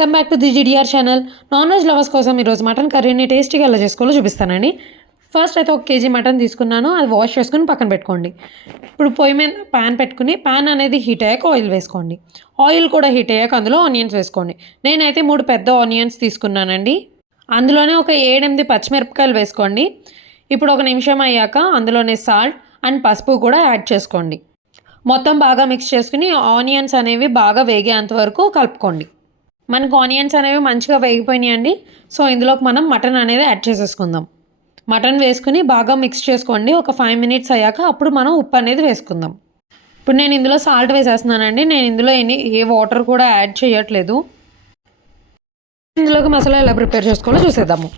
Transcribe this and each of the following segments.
Come back to the GDR channel. Non veg lovers కోసం ఈరోజు mutton కర్రీని టేస్టీగా ఎలా చేసుకోవాలో చూపిస్తానండి. ఫస్ట్ అయితే 1 కేజీ మటన్ తీసుకున్నాను. అది వాష్ చేసుకుని పక్కన పెట్టుకోండి. ఇప్పుడు పొయ్యి మీద ప్యాన్ పెట్టుకుని ప్యాన్ అనేది హీట్ అయ్యాక ఆయిల్ వేసుకోండి. ఆయిల్ కూడా హీట్ అయ్యాక అందులో ఆనియన్స్ వేసుకోండి. నేనైతే 3 పెద్ద ఆనియన్స్ తీసుకున్నానండి. అందులోనే ఒక 7-8 పచ్చిమిరపకాయలు వేసుకోండి. ఇప్పుడు 1 నిమిషం అయ్యాక అందులోనే సాల్ట్ అండ్ పసుపు కూడా యాడ్ చేసుకోండి. మొత్తం బాగా మిక్స్ చేసుకుని ఆనియన్స్ అనేవి బాగా వేగేంత వరకు కలుపుకోండి. మనకు ఆనియన్స్ అనేవి మంచిగా వేగిపోయినాయండి. సో ఇందులోకి మనం మటన్ అనేది యాడ్ చేసేసుకుందాం. మటన్ వేసుకుని బాగా మిక్స్ చేసుకోండి. ఒక 5 మినిట్స్ అయ్యాక అప్పుడు మనం ఉప్పు అనేది వేసుకుందాం. ఇప్పుడు నేను ఇందులో సాల్ట్ వేసేస్తున్నానండి. నేను ఇందులో ఏ వాటర్ కూడా యాడ్ చేయట్లేదు. ఇందులోకి మసాలా ఎలా ప్రిపేర్ చేసుకోవాలో చూసేద్దాము.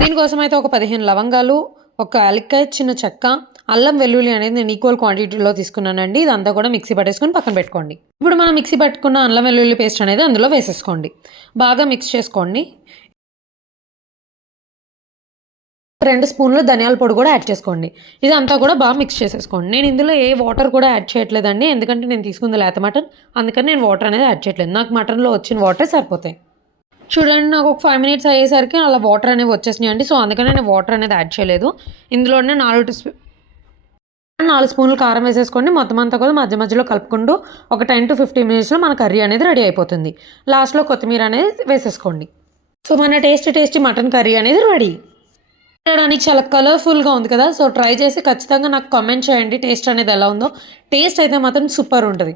దీనికోసం అయితే ఒక 15 లవంగాలు, ఒక యాలక్కాయ, చిన్న చెక్క, అల్లం వెల్లుల్లి అనేది నేను ఈక్వల్ క్వాంటిటీలో తీసుకున్నానండి. ఇదంతా కూడా మిక్సీ పట్టేసుకొని పక్కన పెట్టుకోండి. ఇప్పుడు మనం మిక్సీ పట్టుకున్న అల్లం వెల్లుల్లి పేస్ట్ అనేది అందులో వేసేసుకోండి. బాగా మిక్స్ చేసుకోండి. 2 స్పూన్లు ధనియాల పొడి కూడా యాడ్ చేసుకోండి. ఇదంతా కూడా బాగా మిక్స్ చేసేసుకోండి. నేను ఇందులో ఏ వాటర్ కూడా యాడ్ చేయట్లేదండి. ఎందుకంటే నేను తీసుకుంది లేత మటన్, అందుకని నేను వాటర్ అనేది యాడ్ చేయట్లేదు. నాకు మటన్లో వచ్చిన వాటర్ సరిపోతాయి. చూడండి, నాకు ఒక 5 మినిట్స్ అయ్యేసరికి అలా వాటర్ అనేవి వచ్చేసినాయి అండి. సో అందుకని నేను వాటర్ అనేది యాడ్ చేయలేదు. ఇందులోనే 4 స్పూన్లు కారం వేసేసుకోండి. మొత్తం అంతా కూడా మధ్య మధ్యలో కలుపుకుంటూ ఒక 10 to 15 మినిట్స్లో మన కర్రీ అనేది రెడీ అయిపోతుంది. లాస్ట్లో కొత్తిమీర అనేది వేసేసుకోండి. సో మన టేస్టీ మటన్ కర్రీ అనేది రెడీ. తినడానికి చాలా కలర్ఫుల్గా ఉంది కదా. సో ట్రై చేసి ఖచ్చితంగా నాకు కామెంట్ చేయండి టేస్ట్ అనేది ఎలా ఉందో. టేస్ట్ అయితే మాత్రం సూపర్ ఉంటుంది.